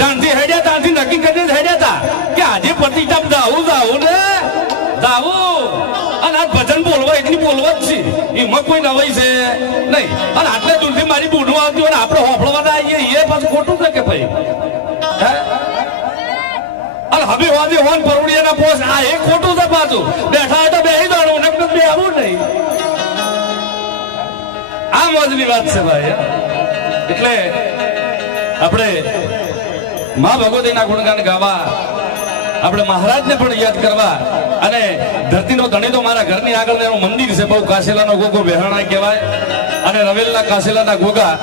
જાણથી હેડ્યા ત્યાંથી નક્કી કરીને હેડ્યા હતા કે આજે પ્રતિષ્ઠા જાવું ને જાવું અને આ ભજન બોલવા એટલી બોલવા જ છે એમાં કોઈ નવાઈ છે નહીં અને આટલે દૂરથી મારી બૂઢું આવતી હોય ને આપણે હોફળવાના આવીએ એ પાછું ખોટું છે કે ભાઈ હે અને હવે વાદે હોન પરોડિયાના પોસ આ એ ખોટું છે પાછું બેઠા તો બેહી દોડું નકર બે આવું નહીં આ મોજની વાત છે ભાઈ એટલે આપણે મા ભગવતીના ગુણગાન ગાવા આપણે મહારાજને પણ યાદ કરવા અને ધરતીનો ધણી તો મારા ઘરની આગળ એનું મંદિર છે બહુ કાશેલાનો ગોગો બેહણા કહેવાય અને રવેલના કાશેલાના ગોગા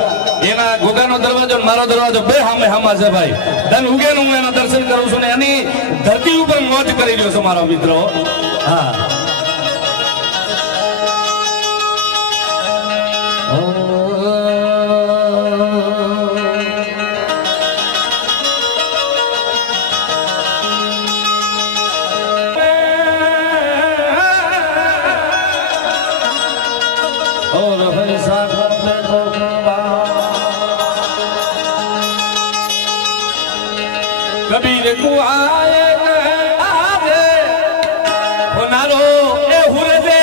એના ગોગાનો દરવાજો મારો દરવાજો બે સામે સામા છે ભાઈ ધન ઉગે હું એના દર્શન કરું છું ને એની ધરતી ઉપર મોજ કરી રહ્યો છું મારા મિત્રો હા कबीर को आए आवे होनारो ए हुरे दे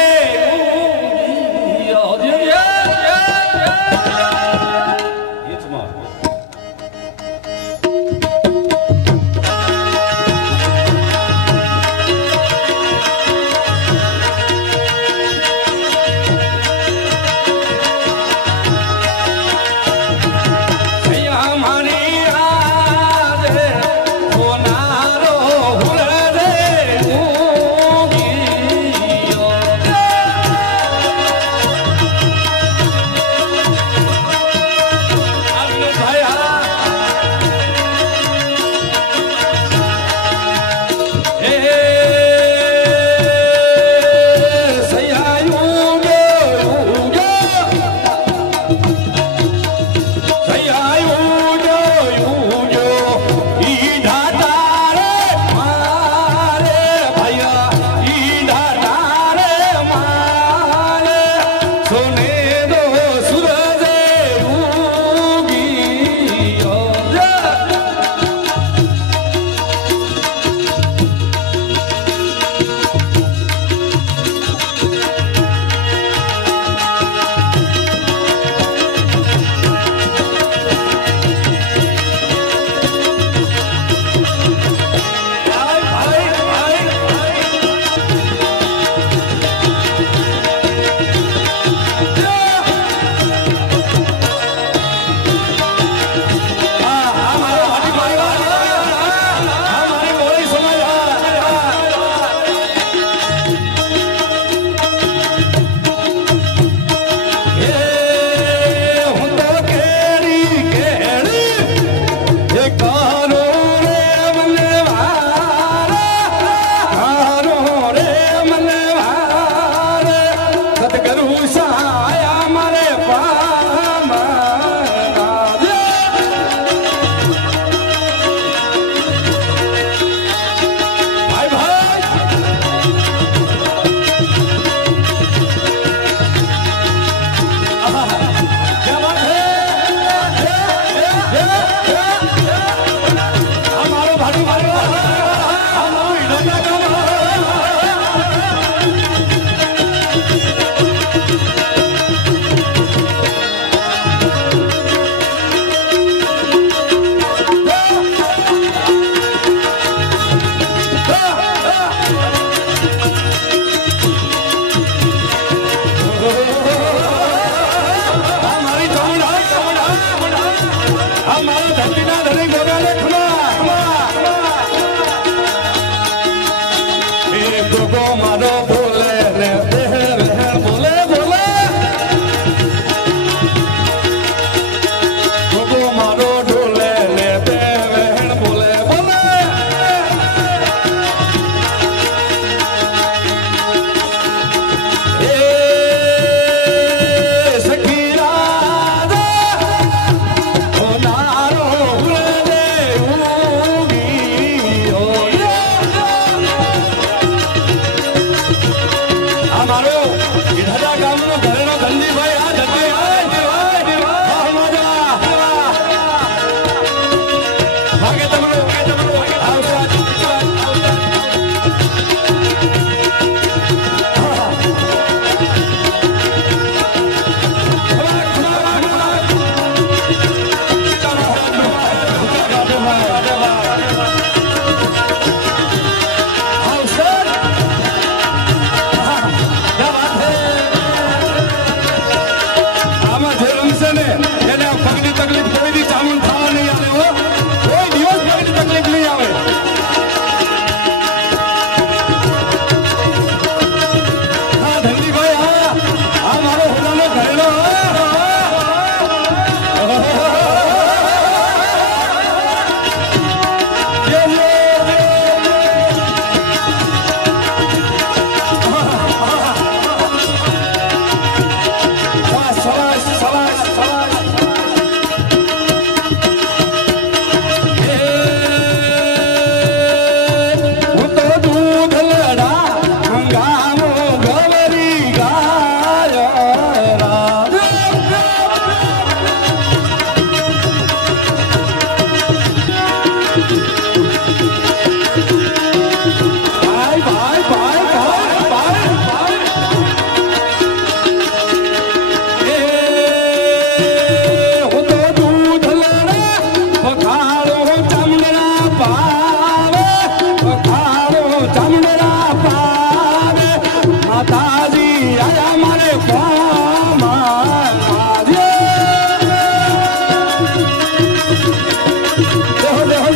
ભાગે તમરો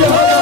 આવતા हो